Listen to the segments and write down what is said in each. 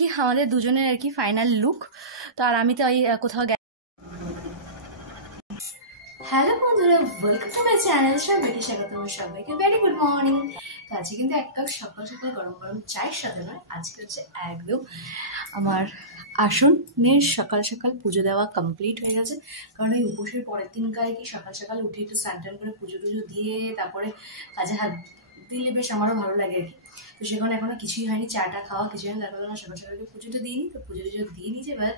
কি আমাদের দুজনের আর কি ফাইনাল লুক। তো আর আমি তো ওই কোথাও হ্যালো বন্ধুরা, ওয়েলকাম টু মাই চ্যানেল। সবাইকে স্বাগত, সবাইকে ভেরি গুড মর্নিং। তো আজকে কিন্তু এক কাপ সকাল সকাল গরম গরম চায়ের সাথে নয়, আজকে হচ্ছে একদম আমার আসনের সকাল সকাল পুজো দেওয়া কমপ্লিট হয়ে গেছে। কারণ এই উপোসের পরের দিনকায় কি সকাল সকাল উঠে একটু স্নান টান করে পুজো টুজো দিয়ে তারপরে কাজে হাত দিলে বেশ আমারও ভালো লাগে আর কি। তো সেখানে এখনো কিছুই হয়নি, চাটা খাওয়া কিছু হয়নি, তারপরে আমার সকাল সকালকে পুজোটা দিইনি। তো পুজো টুজো দিয়ে নিয়েছি, এবার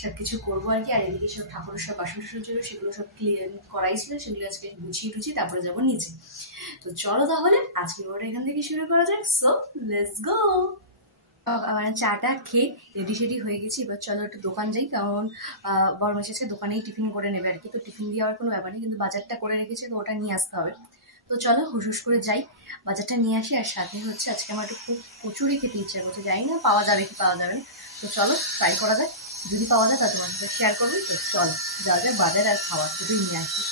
সব কিছু করবো আর কি। আর এদিকে সব ঠাকুরের সব বাসন টাসন ছিল, সেগুলো সব ক্লিয়ার করাই ছিল, সেগুলো আজকে গুছিয়ে টুছিয়ে তারপরে যাবো নিচে। তো চলো তাহলে আজকে ওটা এখান থেকে শুরু করা যাক। So let's go. মানে চাটা খেয়ে রেডি সেডি হয়ে গেছি, এবার চলো একটু দোকান যাই। কারণ বড়মাস আছে, দোকানেই টিফিন করে নেবে আর কি। তো টিফিন দিয়ে আমার কোনো ব্যাপার নেই, কিন্তু বাজারটা করে রেখেছে, তো ওটা নিয়ে আসতে হবে। তো চলো হুস করে যাই, বাজারটা নিয়ে আসি। আর সাথে হচ্ছে আজকে আমার একটু খুব কচুরি খেতে ইচ্ছা করছে, জানি না পাওয়া যাবে কি পাওয়া যাবে না। তো চলো ট্রাই করা যায়, যদি পাওয়া যায় তা তোমার সাথে শেয়ার করবো। তো চলো যাওয়া যায়, বাজার আর খাবার দুটোই নিয়ে আসি।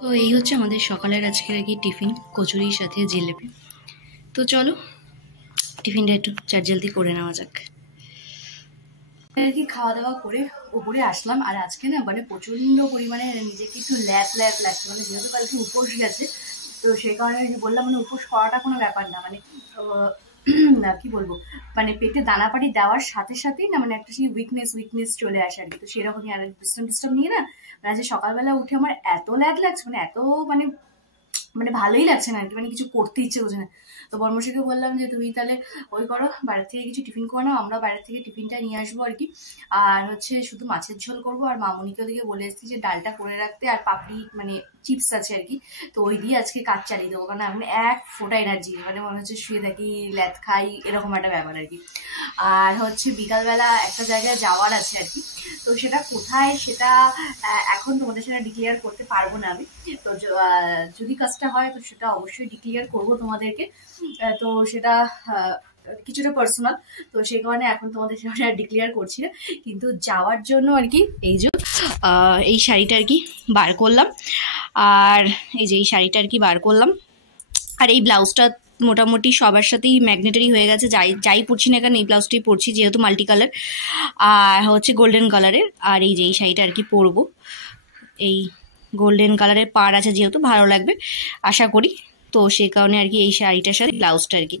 তো এই হচ্ছে আমাদের সকালের আজকের আর কি টিফিন, কচুরির সাথে জিলেপি। তো চলো টিফিনটা একটু জলদি করে নেওয়া যাক। আর কি খাওয়া দাওয়া করে উপরে আসলাম। আর আজকে না মানে প্রচন্ড পরিমাণে নিজেকে একটু ল্যাপ লাগছে, মানে যেহেতু কালকে উপোস গেছে। তো সেই কারণে বললাম, মানে উপোস করাটা কোনো ব্যাপার না, মানে কি বলবো, মানে পেটে দানাপানি দেওয়ার সাথে সাথেই না মানে একটা সেই উইকনেস চলে আসে আর কি। তো সেরকমই আর ডিস্টার্ব নিয়ে না মানে আজকে সকালবেলা উঠে আমার এত ল্যাদ লাগছে, মানে এত মানে মানে ভালোই লাগছে না আর কি, মানে কিছু করতে ইচ্ছে করছে না। তো বর্মশাইকে বললাম যে তুমি তাহলে ওই করো, বাইরে থেকে কিছু টিফিন করে নাও, আমরা বাইরে থেকে টিফিনটা নিয়ে আসবো আর কি। আর হচ্ছে শুধু মাছের ঝোল করবো, আর মামুনিকে ওদিকে বলে এসেছি যে ডালটা করে রাখতে, আর পাপড়ি মানে চিপস আছে আর কি। তো ওই দিয়ে আজকে কাজ চালিয়ে দেবো, কারণ আমি এক ফোটা এনার্জি, মানে মনে হচ্ছে শুয়ে থাকি ল্যাদ খাই, এরকম একটা ব্যাপার আর কি। আর হচ্ছে বিকালবেলা একটা জায়গায় যাওয়ার আছে আর কি। তো সেটা কোথায় সেটা এখন তোমাদের সাথে ডিক্লেয়ার করতে পারবো না আমি। তো যদি কাজটা হয় তো সেটা অবশ্যই ডিক্লেয়ার করবো তোমাদেরকে। তো সেটা কিছুটা পার্সোনাল, তো সেই কারণে এখন তোমাদের সাথে ডিক্লেয়ার করছি না। কিন্তু যাওয়ার জন্য আর কি এই যে এই শাড়িটা আর কি বার করলাম, আর এই যে এই শাড়িটা আর কি বার করলাম। আর এই ব্লাউজটা মোটামুটি সবার সাথেই ম্যাগনেটারি হয়ে গেছে, যাই পরছি না কেন এই ব্লাউজটাই পরছি, যেহেতু মাল্টি কালার আর হচ্ছে গোল্ডেন কালারের। আর এই যে এই শাড়িটা আর কি পরবো, এই গোল্ডেন কালারের পাড় আছে, যেহেতু ভালো লাগবে আশা করি। তো সেই কারণে আর কি এই শাড়িটার সাথে ব্লাউজটা আর কি।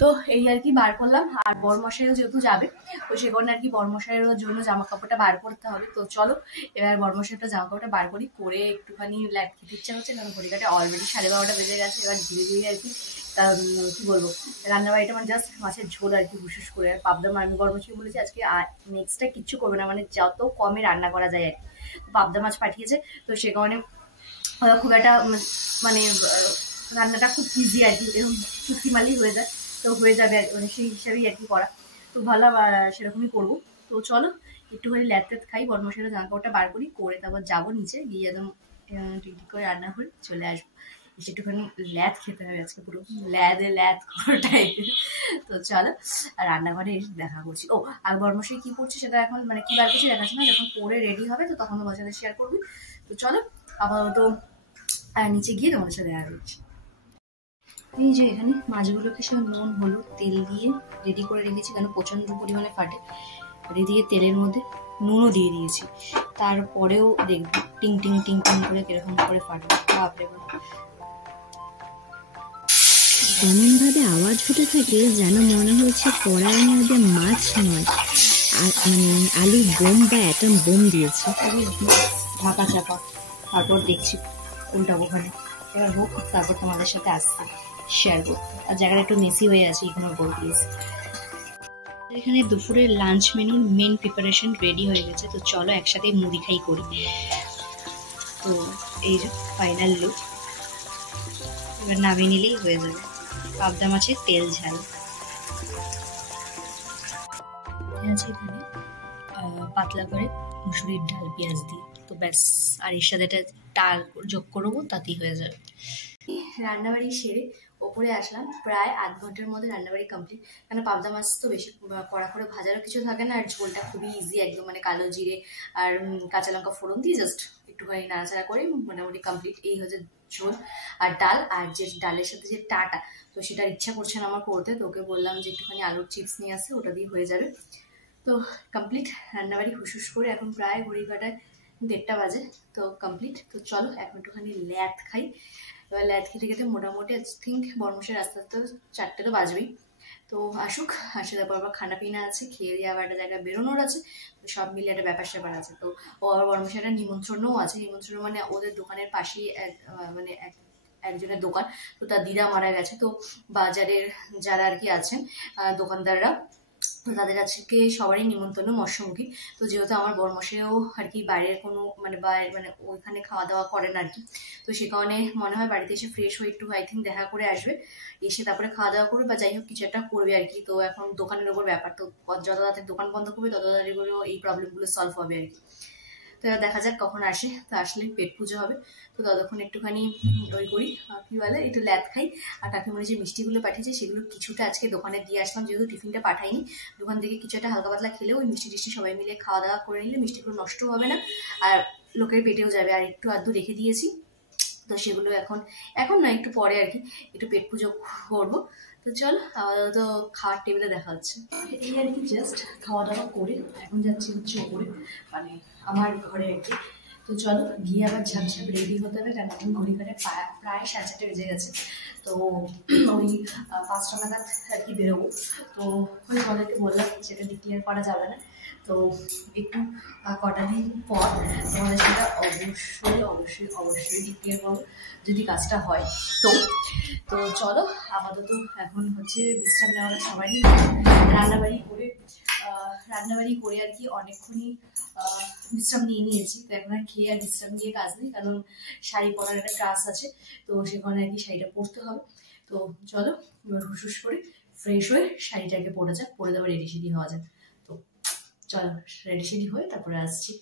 তো এই আর কি বার করলাম। আর বরমশাইও যেহেতু যাবে, তো সে কারণে আর কি বরমশাইয়ের জন্য জামা কাপড়টা বার করতে হবে। তো চলো এবার বরমশাইটা জামা কাপড়টা বার করি, করে একটুখানি ল্যাট খেতে ইচ্ছা হচ্ছে, কারণ ঘড়িকাটে অলরেডি 12:30 বেজে গেছে। এবার ধীরে ধীরে আর কি কি বলবো, রান্নাবাড়িটা মানে জাস্ট মাছের ঝোল আর কি হুসুস করে। আর পাবদা আমি বরমশাই বলেছি আজকে নেক্সটটা কিচ্ছু করবে না, মানে যত কমে রান্না করা যায় আর কি। পাবদা মাছ পাঠিয়েছে, তো সে কারণে খুব একটা মানে রান্নাটা খুব ইজি আর কি, এরকম চুটকি মারলেই হয়ে যায়। তো হয়ে যাবে মানে সেই হিসাবেই আর কি করা। তো ভালো সেরকমই করবো। তো চলো একটুখানি ল্যাদ খাই, বরমশাইয়ের জামা কাপড়টা বার করি, করে তারপর যাবো নিচে গিয়ে একদম টিকটিক করে রান্না করে চলে আসবো। এসে একটুখানি ল্যাদ খেতে হবে আজকে, পুরো ল্যাদ করাটাই। তো চলো আর রান্নাঘরে এসে দেখা করছি। ও আর বরমশাই কি করছে সেটা এখন মানে কি বার করছি দেখাচ্ছি না, যখন পরে রেডি হবে তো তখন তোমার সাথে শেয়ার করবি। তো চলো আপাতত আর নিচে গিয়ে তোমাদের সাথে দেখা করছি। এই যে এখানে মাছগুলোকে সব নুন হলুদ তেল দিয়ে রেডি করে রেখেছি, কেন প্রচন্ড পরিমাণে ফাটে। দিয়ে তেলের মধ্যে নুনও দিয়ে দিয়েছি, তারপরেও দেখবো টিং টিং টিং টিং করে কিরকম করে ফাটে। বাপরে বাপ, এমন ভাবে আওয়াজ হতে থাকে যেন মনে হচ্ছে কড়াইয়ের মধ্যে মাছ নয়, আর মানে আলু বোম বা অ্যাটম বোম দিয়েছে। ঢাকা চাপা, তারপর দেখছি কোনটা ওখানে এবার হোক, তারপর তোমাদের সাথে আসছে শেয়ার করতে। আর জায়গাটা একটু মেসি হয়ে আছে, এখানে বল প্লিজ। এখানে দুপুরের লাঞ্চ মেনুর মেন প্রিপারেশন রেডি হয়ে গেছে। তো চলো একসাথে মুড়ি খাই করি। তো এই যে ফাইনাল লুক, এবার নামিয়ে নিলেই হয়ে যাবে পাবদা মাছের তেল ঝাল। আছে এখানে পাতলা করে মুসুরির ডাল পেঁয়াজ দিয়ে, তো ব্যাস। আর এর সাথে একটা ডাল যোগ করবো, তাতেই হয়ে যাবে। রান্নাবাড়ি সেরে ওপরে আসলাম, প্রায় 8 ঘন্টার মধ্যে রান্নাবাড়ি কমপ্লিট। কেন পাবদা মাছ তো বেশি কড়া করে ভাজারও কিছু থাকে না, আর ঝোলটা খুবই ইজি একদম, মানে কালো জিরে আর কাঁচা লঙ্কা ফোড়ন দিয়ে জাস্ট একটুখানি নাড়াচাড়া করে মোটামুটি কমপ্লিট। এই হচ্ছে ঝোল আর ডাল, আর যে ডালের সাথে যে টাটা, তো সেটার ইচ্ছা করছে না আমার করতে, তো ওকে বললাম যে একটুখানি আলুর চিপস নিয়ে আসে, ওটা দিয়ে হয়ে যাবে। তো কমপ্লিট রান্নাবাড়ি হুসুস করে, এখন প্রায় ঘড়ি কাটায় 1:30 বাজে, তো কমপ্লিট। তো চলো এখন একটুখানি ল্যাদ খাই। এবার ল্যাদ খেতে খেতে মোটামুটি আই থিঙ্ক বর্মশের আস্তে আস্তে 4টে তো বাজবেই। তো আসুক, আসে তারপর আবার খানা পিনা আছে, খেয়ে দিয়ে আবার একটা জায়গায় বেরোনোর আছে, তো সব মিলে একটা ব্যাপার স্যাপার আছে। তো ও আবার বর্মশের একটা নিমন্ত্রণও আছে। নিমন্ত্রণ মানে ওদের দোকানের পাশেই মানে একজনের দোকান, তো তার দিদা মারা গেছে, তো বাজারের যারা আর কি আছেন দোকানদাররা, তো তাদের আজকে সবারই নিমন্ত্রণ মৎস্যমুখী। তো যেহেতু আমার বর্মশেও আর কি বাইরের কোনো মানে মানে ওইখানে খাওয়া দাওয়া করেন আর কি, তো সে কারণে মনে হয় বাড়িতে এসে ফ্রেশ হয়ে একটু আই থিঙ্ক দেখা করে আসবে, এসে তারপরে খাওয়া দাওয়া করবে বা যাই হোক কিছু একটা করবে আর কি। তো এখন দোকানের ওপর ব্যাপার, তো যত তাড়াতাড়ি দোকান বন্ধ করবে তত তাড়াতাড়ি করে এই প্রবলেমগুলো সলভ হবে আর কি। তো এবার দেখা যাক কখন আসে, তো আসলে পেট পুজো হবে, তো ততক্ষণ একটুখানি ওই করি কি বলে একটু ল্যাদ খাই। আর কাকিমণি যে মিষ্টিগুলো পাঠিয়েছে সেগুলো কিছুটা আজকে দোকানে দিয়ে আসলাম, যেহেতু টিফিনটা পাঠাইনি, দোকান থেকে কিছু একটা হালকা পাতলা খেলে ওই মিষ্টি টিষ্টি সবাই মিলে খাওয়া দাওয়া করে নিলে মিষ্টিগুলো নষ্ট হবে না আর লোকের পেটেও যাবে। আর একটু আধটু রেখে দিয়েছি, তো সেগুলো এখন না একটু পরে আর কি একটু পেট পুজো করবো। তো চল আপাতত খাওয়ার টেবিলে দেখা হচ্ছে। এই আর কি জাস্ট খাওয়া দাওয়া করে এখন যাচ্ছি হচ্ছে ওপরে, মানে আমার ঘরে আর কি। তো চলো গিয়ে আবার ঝাপঝাপ রেডি হতে হবে, কারণ এখন ঘড়ি কাটে প্রায় 4:30 বেজে গেছে। তো ওই 5টা নাগাদ আর কি বেরোবো। তো ওই তোমাদেরকে বললাম সেটা ডিক্লেয়ার করা যাবে না, তো একটু কটা দিন পর তোমাদের সেটা অবশ্যই ডিক্লেয়ার করবো যদি কাজটা হয়। তো তো চলো আপাতত এখন হচ্ছে বিশ্রাম নেওয়ার সময় নেই, রান্নাবাড়ি করে আর কি অনেকক্ষণই বিশ্রাম নিয়েছি। তো এখন আর খেয়ে আর বিশ্রাম নিয়ে কাজ নেই, কারণ শাড়ি পরার একটা ক্লাস আছে, তো সেখানে আর কি শাড়িটা পরতে হবে। তো চলো এবার হুসুস করে ফ্রেশ হয়ে শাড়িটাকে পরে দেওয়া রেডি সেডি হওয়া যাক। তো চলো রেডি সেডি হয়ে তারপরে আসছি।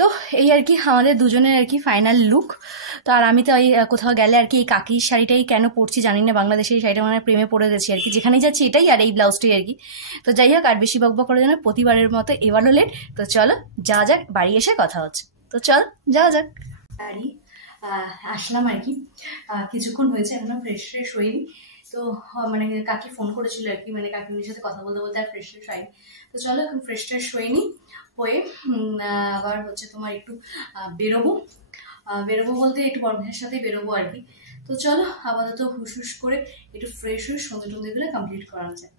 তো এই আর কি আমাদের দুজনের আর কি ফাইনাল লুক। তো আর আমি তো এই কোথাও গেলে আর কি এই কাকির শাড়িটাই কেন পরছি জানি না, বাংলাদেশের এই শাড়িটা মানে প্রেমে পড়ে গেছি আর কি, যেখানেই যাচ্ছি এটাই আর এই ব্লাউজটাই আর কি। তো যাই হোক আর বেশি বকবক করার জন্য প্রতিবারের মতো এবারও লেট। তো চলো যাওয়া যাক, বাড়ি এসে কথা হচ্ছে। তো চল যাওয়া যাক। বাড়ি আসলাম আর কি, কিছুক্ষণ হয়েছে, এখনো ফ্রেশ হইনি। তো মানে কাকি ফোন করেছিল আর কি, মানে কাকিমনির সাথে কথা বলতে বলতে আর ফ্রেশ হয়নি। তো চলো এখন ফ্রেশ হইনি হয়ে আবার হচ্ছে তোমার একটু বেরোবো বলতে একটু বর্মশের সাথে বেরোবো আর কি। তো চলো আপাতত হুসুস করে একটু ফ্রেশ হয়ে সন্ধে টন্ধেগুলো কমপ্লিট করানো যায়।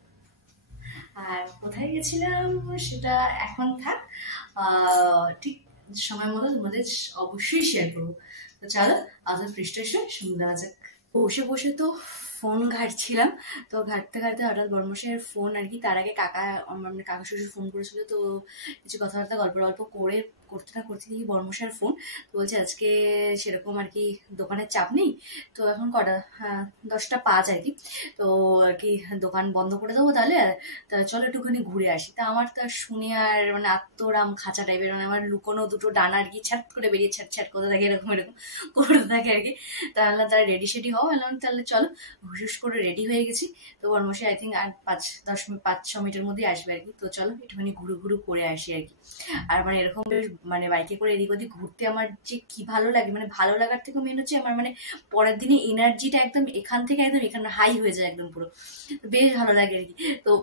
আর কোথায় গেছিলাম সেটা এখন থাক, ঠিক সময় মতো তোমাদের অবশ্যই শেয়ার করবো। তো চলো আজ ফ্রেশ হয়ে শুনে দেওয়া যাক। বসে তো ফোন ঘাটছিলাম, তো ঘাটতে হঠাৎ বর্মশের ফোন আর কি। তার আগে কাকা শ্বশুর ফোন করেছিল, তো কিছু কথাবার্তা গল্প করতে দেখি বর্মশের ফোন। তো বলছে আজকে সেরকম আর কি দোকানের চাপ নেই, তো এখন কটা 10টা 5 আর কি, তো আর কি দোকান বন্ধ করে দেবো তাহলে, তা চলো একটুখানি ঘুরে আসি। তা আমার তা শুনে আর মানে আত্মরাম খাঁচা টাইপের, মানে আমার লুকোনো দুটো ডানা আর কি ছ্যাট করে বেরিয়ে ছ্যাট করতে থাকে, এরকম করতে থাকে আর কি। তাহলে তারা রেডি সেডি হও, তাহলে চলো হুসুস করে রেডি হয়ে গেছি। তো বর্মশাই আই থিঙ্ক আর 5-6 মিনিটের মধ্যেই আসবে আর কি। তো চলো একটুখানি ঘুরু করে আসি আর কি। আর আমার এরকম মানে বাইকে করে এদিক ওদিক ঘুরতে আমার যে কি ভালো লাগে, মানে ভালো লাগার থেকে মেন হচ্ছে আমার মানে পরের দিনে এনার্জিটা একদম এখান থেকে একদম এখানে হাই হয়ে যায় একদম পুরো, বেশ ভালো লাগে আর কি। তো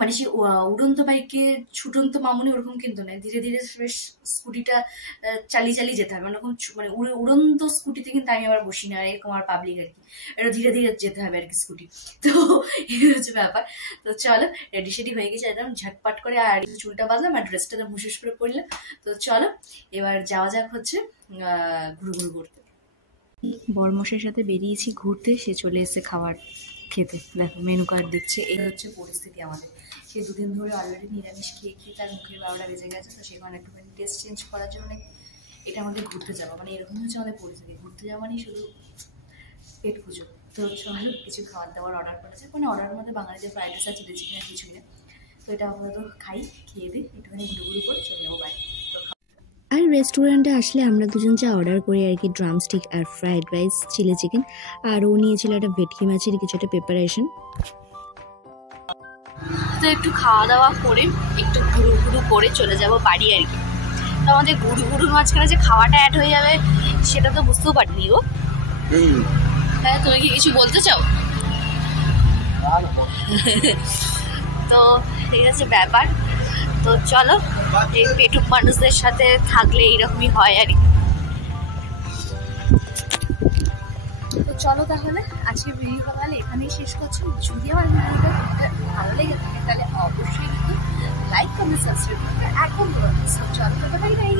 মানে সে উড়ন্ত বাইকে ছুটন্ত মামুনি ওরকম কিন্তু নয়, ধীরে ধীরে বেশ স্কুটিটা চালিয়ে যেতে হবে, মানে উড়ন্ত স্কুটিতে কিন্তু আমি আবার বসি না এরকম, আর পাবলিক আর কি, এটা ধীরে যেতে হবে আর কি স্কুটি। তো এই হচ্ছে ব্যাপার। তো চলো রেডি সেডি হয়ে গেছে একদম ঝটপট করে, আর চুলটা বাঁধলাম আর ড্রেসটা তো হুসুস করে পড়লাম। তো চলো এবার যাওয়া যাক হচ্ছে ঘুরু করতে। বর্মশের সাথে বেরিয়েছি ঘুরতে, সে চলে এসে খাবার খেতে। দেখো মেনু কার্ড দিচ্ছে, এই হচ্ছে পরিস্থিতি আমাদের। সে 2 দিন ধরে অলরেডি নিরামিষ খেয়ে তার মুখের 12টা বেজে গেছে, তো সেখানে একটুখানি টেস্ট চেঞ্জ করার জন্য এটা আমাদের ঘুরতে যাওয়া, মানে এরকম হচ্ছে আমাদের পরিস্থিতি। ঘুরতে যাওয়া মানেই শুধু পেট পুজো। তো চলো কিছু খাবার দাবার অর্ডার করেছে, মানে অর্ডারের মধ্যে বাঙালিদের ফ্রাইড রাইস আর চিলি চিকেন আর কিছুই না। তো এটা আমরা তো খেয়ে দিই একটুখানি ঘুরু করে চলে যাবো বাড়ি। আর রেস্টুরেন্টে আসলে আমরা দুজন যা অর্ডার করি আর কি, ড্রামস্টিক আর ফ্রাইড রাইস, চিলি চিকেন, আর ও নিয়েছিল একটা ভেটকি মাছের কিছু একটা প্রিপারেশন। তো একটু খাওয়া দাওয়া করে একটু ঘুরু করে চলে যাব বাড়ি আর কি। তো আমাদের ঘুরুর মাঝখানে যে খাওয়াটা অ্যাড হয়ে যাবে সেটা তো বুঝতেও পারিনি গো। হ্যাঁ, তুমি কি কিছু বলতে চাও? তো এই হচ্ছে ব্যাপার। তো চলো, এই পেটুক মানুষদের সাথে থাকলে এইরকমই হয় আর কি। তো চলো তাহলে আজকে ভিডিও তাহলে এখানেই শেষ করছি। যদি আমার ভিডিওটা ভালো লেগে থাকে তাহলে অবশ্যই কিন্তু লাইক কমেন্ট সাবস্ক্রাইব করতে একদম ভুলো না। চলো, বাই বাই।